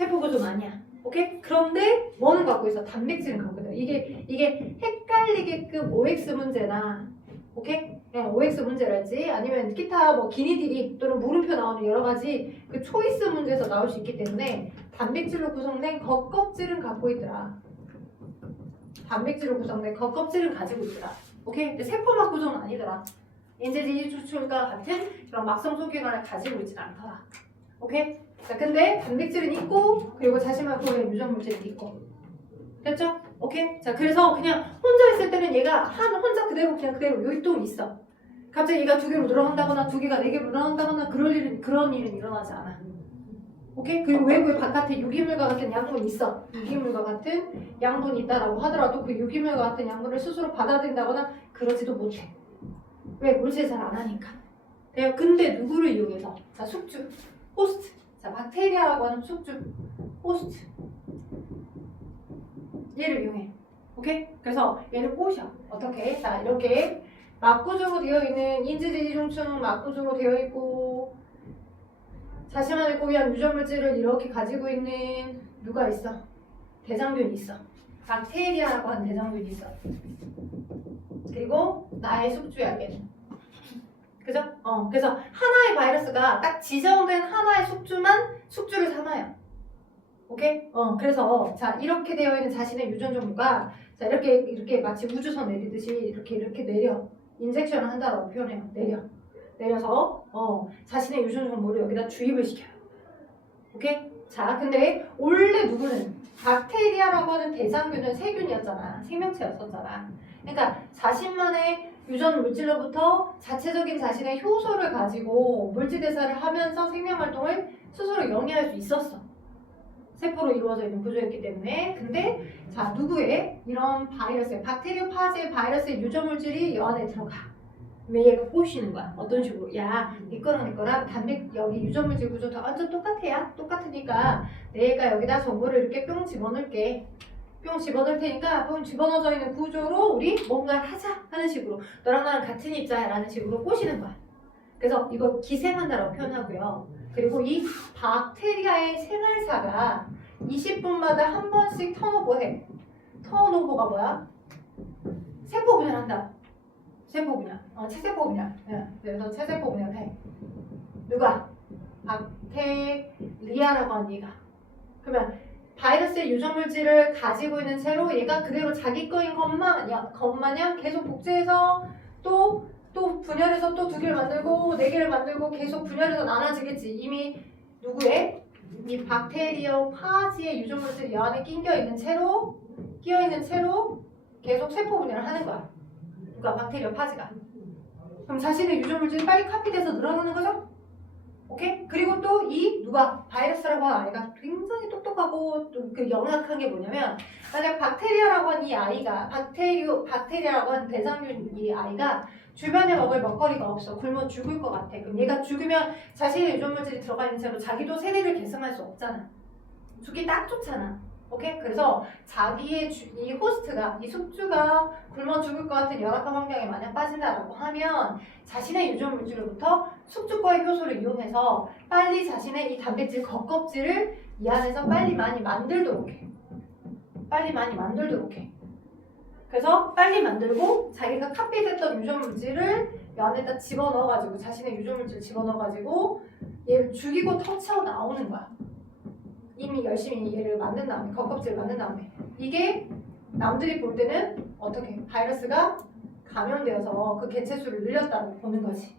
세포 구조는 아니야. 오케이? 그런데 뭐는 갖고 있어? 단백질은 갖고 있다. 이게 헷갈리게끔 OX 문제나, 오케이? 그냥 OX 문제랄지 아니면 기타 뭐 기니들이 또는 물음표 나오는 여러 가지 그 초이스 문제에서 나올 수 있기 때문에 단백질로 구성된 겉껍질은 갖고 있더라. 단백질로 구성된 겉껍질은 가지고 있더라. 오케이? 근데 세포막 구조는 아니더라. 인재지 추출과 같은 그런 막성 소기관을 가지고 있진 않더라. 오케이? 자, 근데 단백질은 있고 그리고 자신만 보는 유전물질이 있고. 됐죠? 오케이? 자, 그래서 그냥 혼자 있을 때는 얘가 혼자 그대로 여기 또 있어. 갑자기 얘가 2개로 늘어난다거나 2개가 4개로 늘어난다거나 그런 일은 일어나지 않아. 오케이? 그리고 외부에 바깥에 유기물과 같은 양분이 있어. 유기물과 같은 양분이 있다라고 하더라도 그 유기물과 같은 양분을 스스로 받아들인다거나 그러지도 못해. 왜? 물질 잘 안 하니까. 근데 누구를 이용해서? 자, 숙주, 호스트. 자, 박테리아라고 하는 숙주, 호스트. 얘를 이용해. 오케이? 그래서 얘는 꽃이야. 어떻게? 자, 이렇게 막구조로 되어 있는 인지대지중층 막구조로 되어 있고 자신만의 고유한 유전물질을 이렇게 가지고 있는 누가 있어? 대장균이 있어. 박테리아라고 하는 대장균이 있어. 그리고 나의 숙주야, 얘는. 그죠? 그래서 하나의 바이러스가 딱 지정된 하나의 숙주를 삼아요. 오케이? 그래서 자, 이렇게 되어 있는 자신의 유전 정보가 자, 이렇게 마치 우주선 내리듯이 이렇게 내려. 인젝션을 한다라고 표현해요. 내려서 자신의 유전 정보를 여기다 주입을 시켜요. 오케이? 자, 근데 원래 누구는 박테리아라고 하는 대장균은 세균이었잖아. 생명체였었잖아. 그러니까 자신만의 유전 물질로부터 자체적인 자신의 효소를 가지고 물질 대사를 하면서 생명 활동을 스스로 영위할 수 있었어. 세포로 이루어져 있는 구조였기 때문에. 근데 자, 누구의 이런 바이러스의 박테리오파즈의 바이러스의 유전 물질이 여 안에 들어가. 그러면 얘가 꼬시는 거야. 어떤 식으로? 야, 이거랑 여기 유전 물질 구조도 완전 똑같으니까 내가 여기다 정보를 이렇게 뿅 집어넣을게. 뿅 집어넣을 테니까 뿅 집어넣어져 있는 구조로 우리 뭔가를 하자 하는 식으로 너랑 나랑 같은 입자라는 식으로 꼬시는 거야. 그래서 이거 기생한다라고 표현하고요. 그리고 이 박테리아의 생활사가 20분마다 한 번씩 턴오버해. 턴오버가 뭐야? 세포 분열한다. 세포 분열. 체세포 분열. 그래서 체세포 분열해. 누가? 박테리아라고 하는 얘가. 그러면 바이러스의 유전물질을 가지고 있는 채로 얘가 그대로 자기 거인 것마냥 계속 복제해서 또 분열해서 또 2개를 만들고 4개를 만들고 계속 분열해서 나눠지겠지. 이미 누구의? 이 박테리아 파지의 유전물질이 이 안에 끼어 있는 채로 계속 세포 분열을 하는 거야. 누가? 박테리아 파지가. 그럼 자신의 유전물질이 빨리 카피돼서 늘어나는 거죠? 오케이? 그리고 또 누가? 바이러스라고 하는 아이가 굉장히 똑똑하고 또 그 영악한 게 뭐냐면 만약 박테리아라고 하는 이 아이가 박테리아라고 하는 대장균 이 아이가 주변에 먹을 먹거리가 없어. 굶어 죽을 것 같아. 그럼 얘가 죽으면 자신의 유전물질이 들어가 있는 채로 자기도 세대를 계승할 수 없잖아. 죽기 딱 좋잖아. 오케이? 그래서 자기의 이 호스트가, 이 숙주가 굶어 죽을 것 같은 열악한 환경에 만약 빠진다라고 하면 자신의 유전물질로부터 숙주과의 효소를 이용해서 빨리 자신의 이 단백질 겉껍질을 이 안에서 빨리 많이 만들도록 해. 그래서 빨리 만들고 자기가 카피됐던 유전물질을 이 안에다 집어넣어가지고 자신의 유전물질을 집어넣어가지고 얘를 죽이고 터쳐 나오는 거야. 이미 열심히 얘를 만든 다음에 겉껍질을 만든 다음에 이게 남들이 볼 때는 어떻게 바이러스가 감염되어서 그 개체수를 늘렸다고 보는 거지.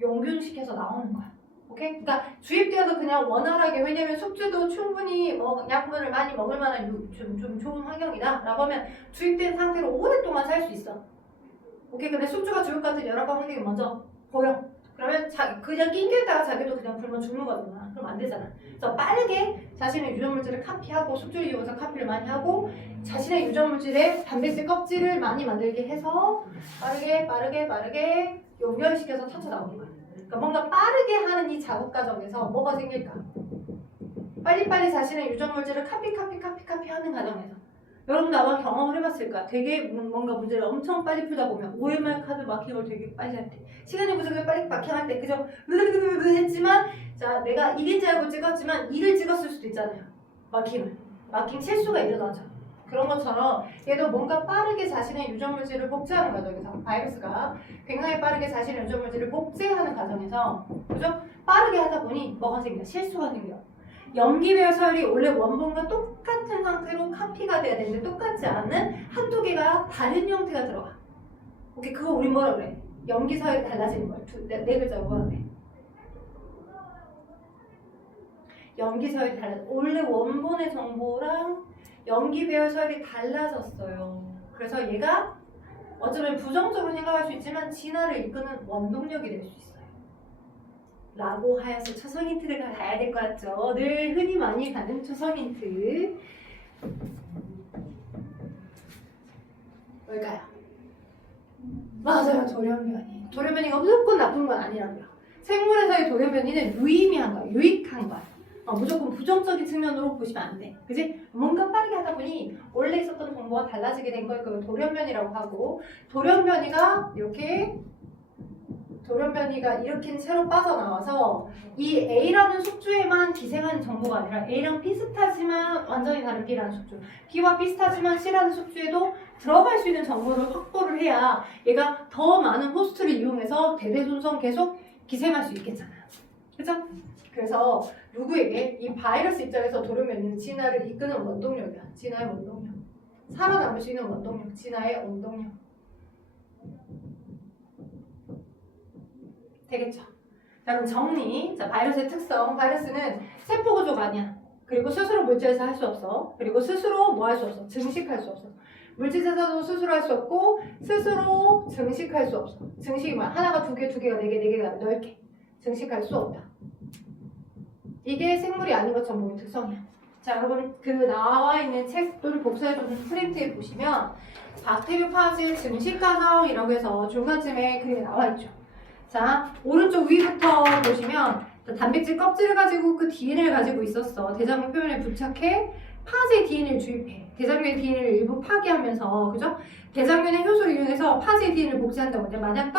용균시켜서 나오는 거야. 오케이? 그러니까 주입되어서 그냥 원활하게 왜냐면 숙주도 충분히 양분을 많이 먹을 만한 좀 좋은 환경이다 라고 하면 주입된 상태로 오랫동안 살 수 있어. 오케이? 근데 숙주가 죽을 것 같은 열악한 환경이 먼저 보여. 그러면 그냥 낑겨있다가 자기도 그냥 굶어 죽는 거잖아. 그럼 안 되잖아. 그래서 빠르게 자신의 유전물질을 카피하고 숙주를 이용해서 카피를 많이 하고 자신의 유전물질의 단백질 껍질을 많이 만들게 해서 빠르게 연결시켜서 터쳐 나오는 거야. 그러니까 뭔가 빠르게 하는 이 작업 과정에서 뭐가 생길까? 빨리빨리 자신의 유전물질을 카피하는 과정에서 여러분도 아마 경험을 해봤을까? 되게 뭔가 문제를 엄청 빨리 풀다 보면 OMR 카드 마킹을 되게 빨리 할 때 시간이 부족해 빨리 마킹할 때 그죠? 했지만 자, 내가 1인지 알고 찍었지만 2를 찍었을 수도 있잖아요. 마킹 실수가 일어나죠. 그런 것처럼 얘도 뭔가 빠르게 자신의 유전물질을 복제하는 과정에서 바이러스가 굉장히 빠르게 자신의 유전물질을 복제하는 과정에서 그죠? 빠르게 하다 보니 뭐가 생겨? 실수가 생겨. 염기배열 서열이 원래 원본과 똑같은 상태로 카피가 돼야 되는데 똑같지 않은 한두 개가 다른 형태가 들어가. 오케이, 그거 우리 뭐라 그래? 염기 서열이 달라지는 거야. 네 글자로 뭐라 그래? 염기 서열이 달라져. 원래 원본의 정보랑 염기 배열 서열이 달라졌어요. 그래서 얘가 어쩌면 부정적으로 생각할 수 있지만 진화를 이끄는 원동력이 될 수 있어요. 라고 하여서 초성 힌트를 가야 될 것 같죠. 늘 흔히 많이 가는 초성 힌트. 뭘까요? 맞아요. 돌연변이. 돌연변이가 무조건 나쁜 건 아니라고요. 생물에서의 돌연변이는 유의미한 거야. 유익한 거야. 무조건 부정적인 측면으로 보시면 안 돼. 그지? 뭔가 빠르게 하다 보니 원래 있었던 정보가 달라지게 된 걸 그걸 돌연변이라고 하고 돌연변이가 이렇게 새로 빠져나와서 이 A라는 숙주에만 기생하는 정보가 아니라 A랑 비슷하지만 완전히 다른 B라는 숙주, B와 비슷하지만 C라는 숙주에도 들어갈 수 있는 정보를 확보를 해야 얘가 더 많은 호스트를 이용해서 대대손손 계속 기생할 수 있겠잖아요. 그죠? 그래서 누구에게 이 바이러스 입장에서 돌연변이는 진화를 이끄는 원동력이야. 진화의 원동력. 살아남을 수 있는 원동력. 진화의 원동력. 되겠죠? 자, 그럼 정리. 자, 바이러스의 특성. 바이러스는 세포 구조가 아니야. 그리고 스스로 물질에서 할 수 없어. 그리고 스스로 뭐 할 수 없어? 증식할 수 없어. 물질에서도 스스로 할 수 없고 스스로 증식할 수 없어. 증식이 뭐야? 하나가 두 개, 두 개가 네 개, 네 개가 넓게. 증식할 수 없다. 이게 생물이 아닌 것처럼 보이는 특성이야. 자, 여러분 그 나와 있는 책들을 복사해주는 프린트에 보시면 박테리오파지 증식 과정이라고 해서 중간쯤에 그게 나와 있죠. 자, 오른쪽 위부터 보시면 단백질 껍질을 가지고 그 DNA를 가지고 있었어. 대장균 표면에 부착해 파지의 DNA를 주입해. 대장균의 DNA를 일부 파기하면서, 그죠? 대장균의 효소를 이용해서 파지의 DNA를 복제한다고 이제 만약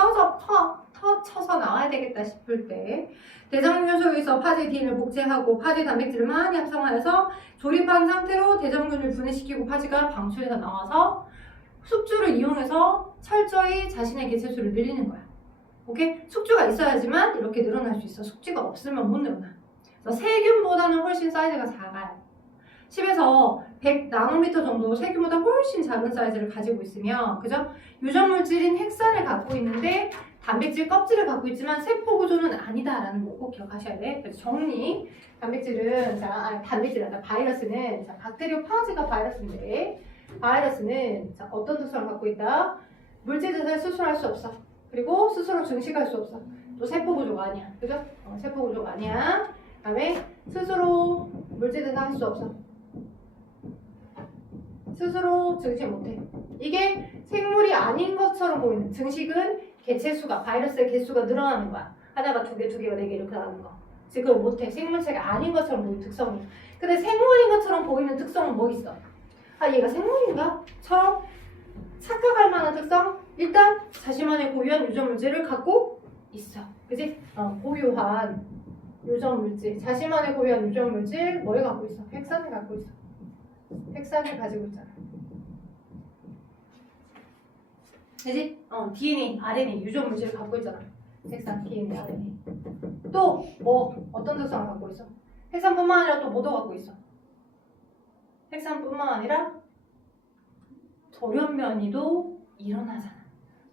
터쳐서 나와야 되겠다 싶을 때 대장균 효소에서 파지의 DNA를 복제하고 파지 단백질을 많이 합성하여서 조립한 상태로 대장균을 분해시키고 파지가 방출해서 나와서 숙주를 이용해서 철저히 자신의 개체수를 늘리는 거야. 오케이? 숙주가 있어야지만 이렇게 늘어날 수 있어. 숙주가 없으면 못 늘어나. 그래서 세균보다는 훨씬 사이즈가 작아요. 10에서 100 나노미터 정도 세균보다 훨씬 작은 사이즈를 가지고 있으면, 그죠? 유전물질인 핵산을 갖고 있는데 단백질 껍질을 갖고 있지만 세포 구조는 아니다라는 거 꼭 기억하셔야 돼. 그래서 정리. 단백질은 바이러스는 박테리오파지가 바이러스인데 바이러스는 어떤 특성을 갖고 있다? 물질 자체를 스스로 할 수 없어. 그리고 스스로 증식할 수 없어. 또 세포 구조가 아니야. 그죠? 세포 구조가 아니야. 그 다음에 스스로 물질 대사할 수 없어. 스스로 증식 못해. 이게 생물이 아닌 것처럼 보이는. 증식은 개체수가, 바이러스의 개수가 늘어나는 거야. 하나가 두 개, 두 개가 네 개 이렇게 나는 거. 지금 못해. 생물체가 아닌 것처럼 보이는 특성이. 근데 생물인 것처럼 보이는 특성은 뭐 있어? 아, 얘가 생물인가? 처럼 착각할 만한 특성? 일단 자신만의 고유한 유전물질을 갖고 있어. 그지? 고유한 유전물질. 자신만의 고유한 유전물질 뭘 갖고 있어? 핵산을 갖고 있어. 핵산을 가지고 있잖아. 그지? DNA, RNA, 유전물질을 갖고 있잖아. 핵산, DNA, RNA. 또 뭐 어떤 특성을 갖고 있어? 핵산뿐만 아니라 또 뭐도 갖고 있어? 핵산뿐만 아니라 돌연변이도 일어나잖아.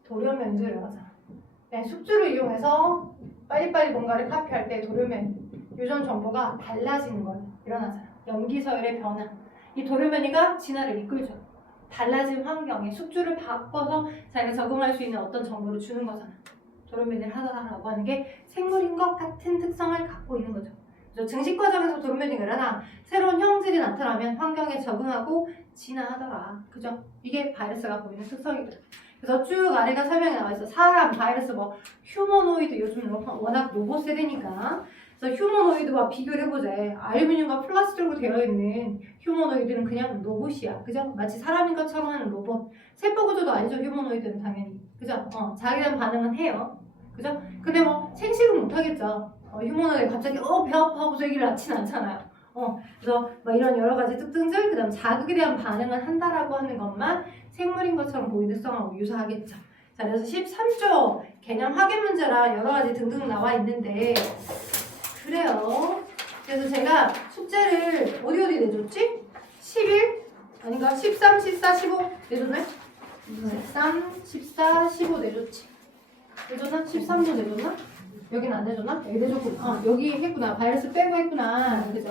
돌연변이도 일어나잖아. 숙주를 이용해서 빨리빨리 뭔가를 카피할 때 돌연변이, 유전 정보가 달라지는 거예요. 일어나잖아. 염기서열의 변화. 이 돌연변이가 진화를 이끌죠. 달라진 환경에 숙주를 바꿔서 자기가 적응할 수 있는 어떤 정보를 주는 거잖아. 돌연변이를 하더라라고 하는 게 생물인 것 같은 특성을 갖고 있는 거죠. 그래서 증식 과정에서 돌연변이가 일어나 새로운 형질이 나타나면 환경에 적응하고 진화하더라. 그죠? 이게 바이러스가 보이는 특성이거든. 그래서 쭉 아래가 설명이 나와 있어. 사람, 바이러스, 뭐 휴머노이드, 요즘 워낙 로봇 세대니까. 그래서 휴머노이드와 비교를 해보자. 알루미늄과 플라스틱으로 되어 있는 휴머노이드는 그냥 로봇이야. 그죠? 마치 사람인 것처럼 하는 로봇. 세포 구조도 아니죠. 휴머노이드는 당연히. 그죠? 자기는 반응은 해요. 그죠? 근데 뭐 생식은 못하겠죠. 휴머노들이 갑자기 배 아파 하고서 얘기를 낳진 않잖아요. 그래서 막 이런 여러 가지 특징들, 그 다음 자극에 대한 반응을 한다라고 하는 것만 생물인 것처럼 보이는 특성하고 유사하겠죠. 자, 그래서 13조 개념 확인 문제라 여러 가지 등등 나와 있는데, 그래요. 그래서 제가 숙제를 어디 내줬지? 11? 아닌가? 13, 14, 15 내줬네? 13, 14, 15 내줬지. 내줬나? 13도 내줬나? 여기는 안 내줬나? 여기 내줬구나. 여기 했구나. 바이러스 빼고 했구나. 그죠?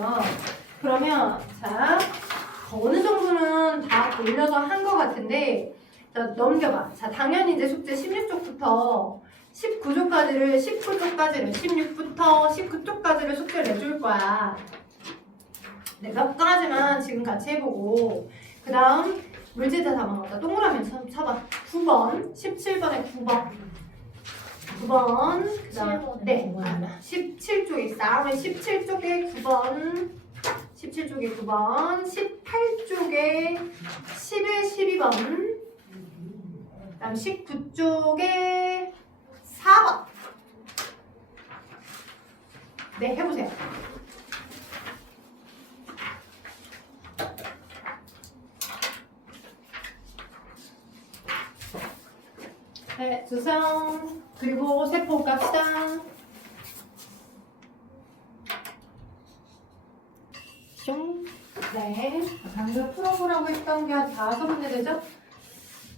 그러면 자, 어느 정도는 다 올려서 한 것 같은데, 자, 넘겨봐. 자, 당연히 이제 숙제 16쪽부터 19쪽까지를 16부터 19쪽까지를 숙제를 내줄 거야. 내가 끝까지만 지금 같이 해보고, 그 다음 물질대 다 먹었다. 동그라미 쳐봐. 9번, 17번에 9번. 9번, 그 다음, 네, 17쪽에 있어. 17쪽에 9번, 17쪽에 9번, 18쪽에 11, 12번, 그 다음 19쪽에 4번. 네, 해보세요. 네, 주성. 그리고 세포 갑시다. 숑. 네. 방금 풀어보라고 했던 게 한 5문제 되죠?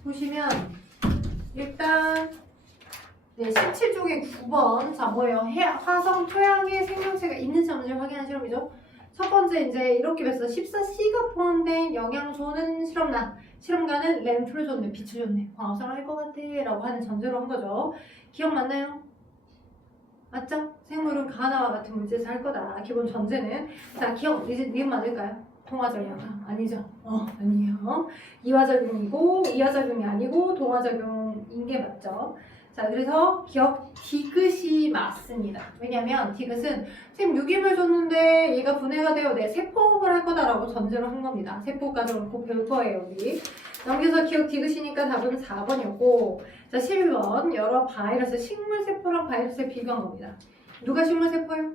보시면, 일단, 네, 17쪽에 9번. 자, 뭐예요? 화성 토양에 생명체가 있는지 없는지 확인한 실험이죠? 첫 번째, 이제 이렇게 뵀어. 14C가 포함된 영양소는 실험나. 실험가는 램프를 줬네, 빛을 줬네. 광합성을 할 것 같아. 라고 하는 전제로 한 거죠. 기억 맞나요? 맞죠? 생물은 가나와 같은 물질에서 할 거다. 기본 전제는. 자, 기억, 이제 니은 맞을까요? 동화작용. 아니죠. 아니에요. 이화작용이고, 이하작용이 아니고, 동화작용인 게 맞죠. 자, 그래서 기억 디귿이 맞습니다. 왜냐면 디귿은 선생님 유기물 줬는데 얘가 분해가 되어 내 세포흡을 할 거다라고 전제로 한 겁니다. 세포까지 꼭 배울 거예요, 우리. 넘겨서 기억 디귿이니까 답은 4번이었고, 자, 11번 여러 바이러스, 식물세포랑 바이러스에 비교한 겁니다. 누가 식물세포예요?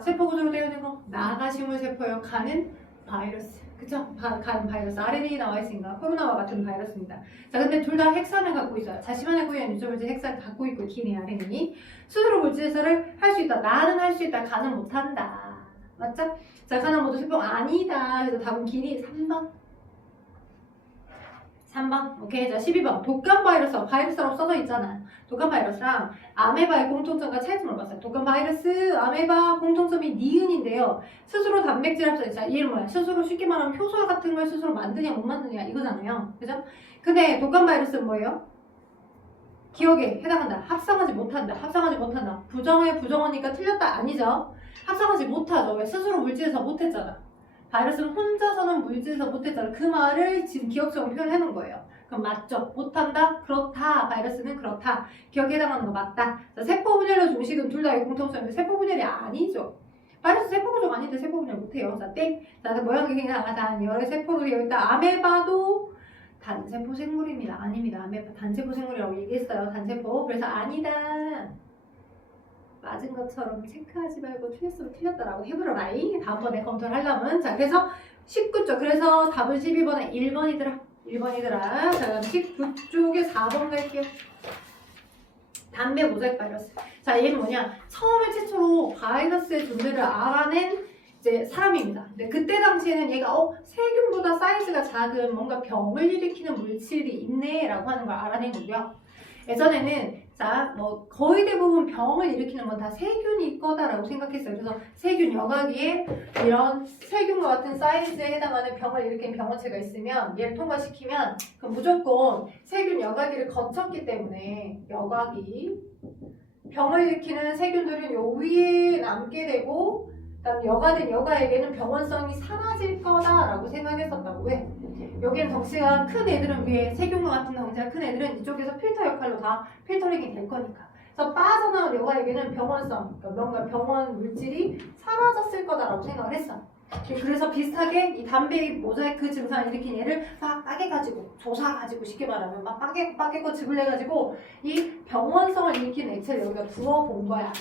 세포 구조로 되어 있는 거. 나가 식물세포예요. 가는 바이러스. 그쵸? 가는 바이러스. RNA 나와 있으니까 코로나와 같은 바이러스입니다. 자, 근데 둘 다 핵산을 갖고 있어요. 자신만의 고유한 유전물질 핵산을 갖고 있고, DNA, RNA. 스스로 물질에서를 할 수 있다. 나는 할 수 있다. 가는 못한다. 맞죠? 자, 가는 모두 세포가 아니다. 그래서 답은 길이 3번. 3번. 오케이. 자, 12번. 독감 바이러스라고 써져 있잖아. 독감 바이러스랑 아메바의 공통점과 차이점을 물어봤어요. 독감 바이러스, 아메바 공통점이 니은인데요. 스스로 단백질 합성. 자, 이해는 뭐야? 스스로 쉽게 말하면 효소 같은 걸 스스로 만드냐 못 만드냐 이거잖아요. 그죠? 근데 독감 바이러스는 뭐예요? 기억에 해당한다. 합성하지 못한다. 합성하지 못한다. 부정의 부정어니까 틀렸다. 아니죠? 합성하지 못하죠. 왜? 스스로 물질에서 못했잖아. 바이러스는 혼자서는 물질에서 못했잖아. 그 말을 지금 기억적으로 표현해 놓은 거예요. 그럼 맞죠? 못한다? 그렇다. 바이러스는 그렇다. 기억에 해당하는 거 맞다. 자, 세포 분열로 중식은 둘 다의 공통점인데 세포 분열이 아니죠. 바이러스 세포 구조가 아닌데 세포 분열 못해요. 자, 땡. 자, 모양이 그냥 여러 세포로 되어 있다. 아메바도 단세포 생물입니다. 아닙니다. 아메바 단세포 생물이라고 얘기했어요. 단세포. 그래서 아니다. 맞은 것처럼 체크하지 말고 틀렸으면 틀렸다라고 해보라라이. 다음번에 검토를 하려면. 자, 그래서 19쪽. 그래서 답은 12번에 1번이더라. 1번이더라. 자, 그럼 19쪽에 4번 갈게요. 담배 모자이크 바이러스. 자, 얘는 뭐냐? 처음에 최초로 바이러스의 존재를 알아낸 이제 사람입니다. 근데 그때 당시에는 얘가 세균보다 사이즈가 작은 뭔가 병을 일으키는 물질이 있네라고 하는 걸 알아낸 거고요. 예전에는 자, 뭐 거의 대부분 병을 일으키는 건 다 세균이 거다라고 생각했어요. 그래서 세균 여과기에 이런 세균과 같은 사이즈에 해당하는 병을 일으키는 병원체가 있으면 얘를 통과시키면 그럼 무조건 세균 여과기를 거쳤기 때문에 여과기 병을 일으키는 세균들은 요 위에 남게 되고 그다음 여과된 여과에게는 병원성이 사라질 거다라고 생각했었다고. 왜? 여기는 덩치가 큰 애들은 위에 세균과 같은 덩치가 큰 애들은 이쪽에서 필터 역할로 다 필터링이 될 거니까. 그래서 빠져나온 여과에게는 병원성, 그러니까 뭔가 병원 물질이 사라졌을 거다라고 생각을 했어. 그래서 비슷하게 이 담배 모자이크 증상을 일으킨 얘를 막 빠개가지고 조사가지고 쉽게 말하면 막 빠개고 즙을 내가지고 이 병원성을 일으키는 액체를 여기다 부어본 거야.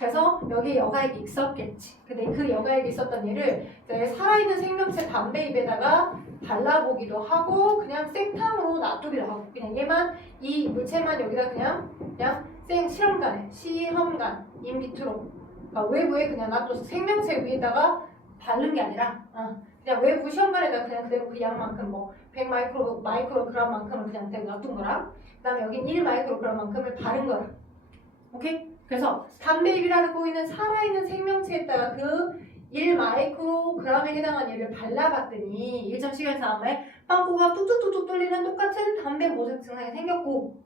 그래서 여기 여가액이 있었겠지. 근데 그 여가액이 있었던 얘를 이제 살아있는 생명체 담배잎에다가 발라보기도 하고 그냥 생탕으로 놔두기도 하고 그냥 얘만 이 물체만 여기다 그냥 시험간 인비트로 그러니까 외부에 그냥 놔둬서 생명체 위에다가 바른 게 아니라 그냥 외부 시험관에다 그냥 그대로 그 양만큼 뭐 100 마이크로그램만큼을 그냥 그대로 놔둔 거랑 그 다음에 여긴 1 마이크로그램만큼을 바른 거라. 오케이? 그래서 담배잎이라고 있는 살아있는 생명체에다가 그 1 마이크로그램에 해당하는 얘를 발라봤더니 일정 시간 다음에 빵꾸가 뚝뚝뚝뚝 뚫리는 똑같은 담배 모색 증상이 생겼고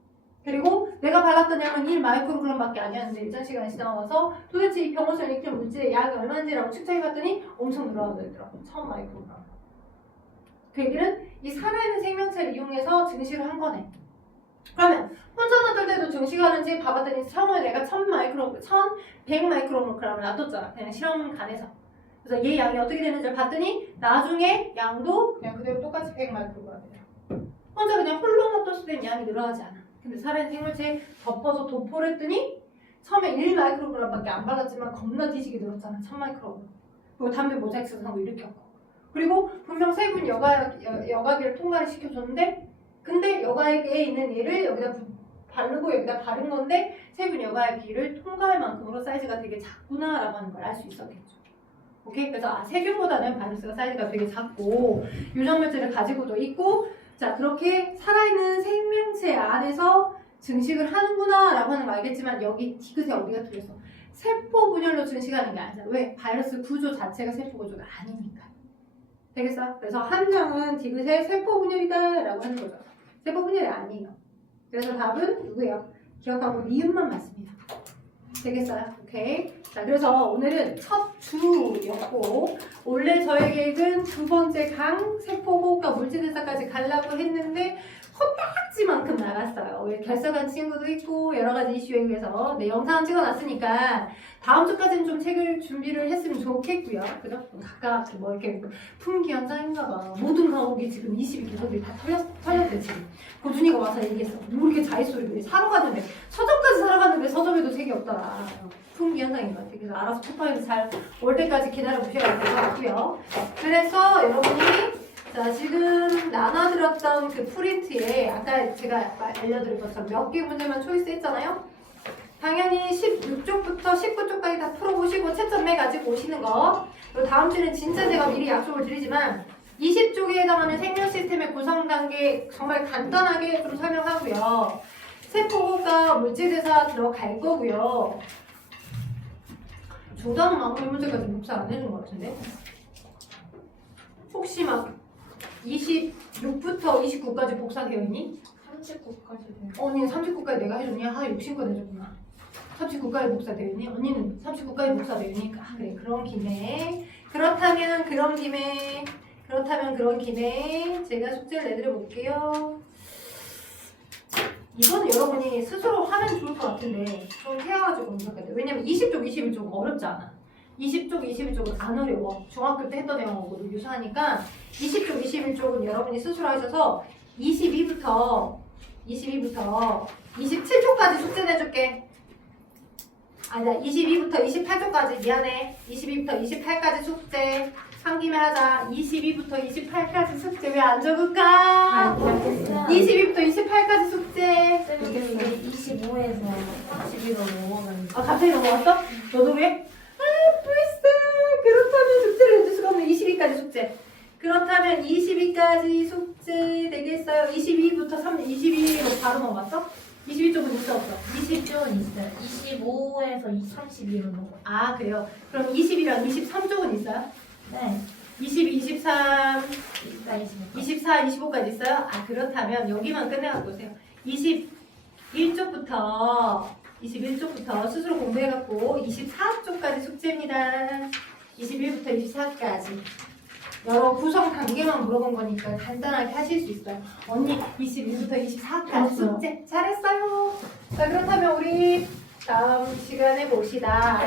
그리고 내가 발랐던 양은 1 마이크로그램밖에 아니었는데 일정 시간이 지나가서 도대체 이 병원에서 일으키는 물질의 양이 얼마인지라고 측정해봤더니 엄청 늘어나더라고. 1000 마이크로그램. 그 얘기는 이 살아있는 생명체를 이용해서 증식을 한 거네. 그러면 혼자 놔둘 때도 증식하는지 봐봤더니 처음에 내가 1100 마이크로그램을 놔뒀잖아. 그냥 실험관에서. 그래서 얘 양이 어떻게 되는지를 봤더니 나중에 양도 그냥 그대로 똑같이 100 마이크로그램이야. 혼자 그냥 홀로 놔뒀을 때는 양이 늘어나지 않아. 근데 살아있는 생물체에 덮어서 도포를 했더니 처음에 1 마이크로그램밖에 안 발랐지만 겁나 뒤지게 늘었잖아. 1000 마이크로그램. 그리고 담배 모자이크 증상도 일으켰고. 그리고 분명 세균 여과기를 통과를 시켜줬는데 근데 여과기에 있는 얘를 여기다 바르고 여기다 바른 건데 세균 여과기를 통과할 만큼으로 사이즈가 되게 작구나라고 하는 걸 알 수 있었겠죠. 오케이? 그래서 세균보다는 바이러스가 사이즈가 되게 작고 유전물질을 가지고도 있고 자 그렇게 살아있는 생명체 안에서 증식을 하는구나 라고 하는 거 알겠지만 여기 디귿에 어디가 틀렸어? 세포 분열로 증식하는 게 아니잖아. 왜? 바이러스 구조 자체가 세포 구조가 아니니까. 되겠어? 그래서 함정은 디귿의 세포 분열이다 라고 하는 거죠. 세포 분열이 아니에요. 그래서 답은 누구예요? 기억하고 니은만 맞습니다. 되겠어요? 오케이. 자, 그래서 오늘은 첫 주였고 원래 저의 계획은 두 번째 강 세포호흡과 물질대사까지 가려고 했는데 코딱지만큼 나갔어요. 왜 결석한 친구도 있고 여러 가지 이슈에 의해서 네, 영상 찍어놨으니까 다음 주까지는 좀 책을 준비를 했으면 좋겠고요. 그죠? 각각 뭐 이렇게 품귀 현상인가 봐. 모든 과목이 지금 20이 개선들이 다 털렸대 지금. 고준이가 와서 얘기했어. 뭐 이렇게 자의소리를 사러 갔는데 서점까지 사러 갔는데 서점에도 책이 없더라. 품귀 현상인 것 같아요. 그래서 알아서 쿠팡에서 잘 올 때까지 기다려 보셔야 될 것 같고요. 그래서 여러분이 자 지금 나눠드렸던 그 프린트에 아까 제가 알려드린 것처럼 몇 개 문제만 초이스 했잖아요. 당연히 16쪽부터 19쪽까지 다 풀어보시고 채점해 가지고 오시는 거. 그리고 다음 주는 진짜 제가 미리 약속을 드리지만 20쪽에 해당하는 생명 시스템의 구성 단계 정말 간단하게 좀 설명하고요. 세포가 물질대사 들어갈 거고요. 조단은 아무 문제까지 복사 안 해준 것 같은데? 혹시 막 26부터 29까지 복사되어 있니? 39까지 돼요. 언니는 39까지 내가 해줬니? 욕심껏 해줬구나. 39까지 복사되어 있니? 언니는 39까지 복사되어 있니? 아 그래 그런 김에 그렇다면 그런 김에 제가 숙제를 내드려 볼게요. 이건 여러분이 스스로 하면 좋을 것 같은데 좀 해와가지고 공부해야 돼. 왜냐면 20쪽, 21쪽은 어렵지 않아. 20쪽, 21쪽은 안 어려워. 중학교 때 했던 내용하고도 유사하니까 20쪽, 21쪽은 여러분이 스스로 하셔서 22부터 27쪽까지 숙제 내줄게. 아니다, 22부터 28쪽까지 미안해. 22부터 28까지 숙제. 한 김에 하자. 22부터 28까지 숙제 왜 안 적을까? 22부터 28까지 숙제. 쌤이 25에서 31로 넘어가는. 아 갑자기 넘어갔어? 너도 왜? 불쌍. 그렇다면 숙제를 해줄 수가 없는 22까지 숙제. 그렇다면 22까지 숙제 되겠어요? 22부터 22로 바로 넘어갔어? 22쪽은 있어 없어? 20쪽은 있어요. 25에서 32로 넘어가. 아 그래요? 그럼 20이랑 23쪽은 있어요? 네. 22, 23, 24, 24, 25까지 있어요? 아 그렇다면 여기만 끝내갖고 오세요. 21쪽부터 스스로 공부해갖고 24쪽까지 숙제입니다. 21부터 24까지 여러 구성 단계만 물어본 거니까 간단하게 하실 수 있어요. 언니 21부터 24까지 숙제 잘했어요. 자 그렇다면 우리 다음 시간에 봅시다.